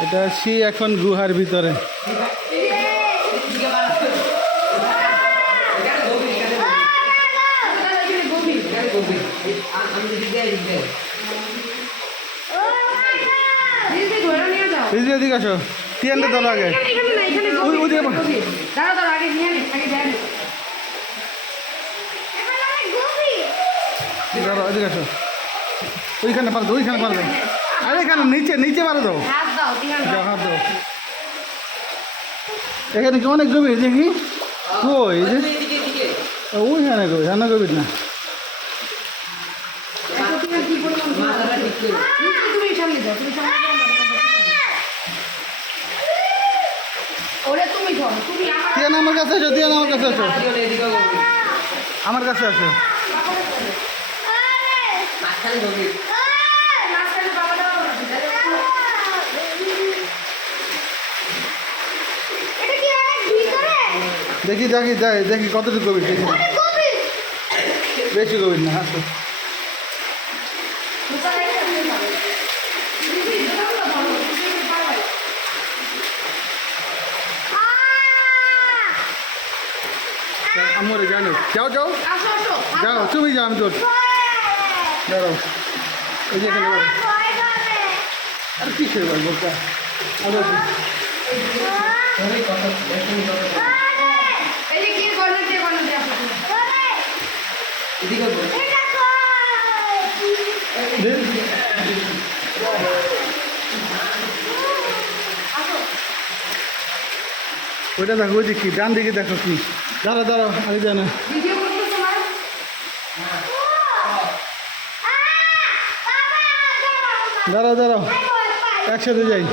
এটা আছি এখন গুহার ভিতরে। এদিকে আসো, টিয়ানটা ধরো আগে। ধরো এদিকে আসো, ওইখানে পারো, ওইখানে পারবে। আরে এখানে নিচে নিচে পারো দাও, হাত দাও। এখানে কি অনেক গভীর দেখি। ওই যে ওইখানে গভীর, রান্না গভীর না। তিয়ান আমার কাছে আসো, তিয়ান আমার কাছে আসো, আমার কাছে আসো। দেখি দেখি দেখি কতটুকু গভীর, দেখি বেশি গভীর না। আসো আমরে জানো, যাও যাও যাও, তুমি যাও, আমি তোর দাঁড়াও। এই যে এখানে আর কিসের ভাই বলতে ওইটা দেখো, ওই দিকে ডান দিকে দেখো কি। দাঁড়াও দাঁড়াও, আমি জানো, দাঁড়াও দাঁড়াও, একসাথে যাই।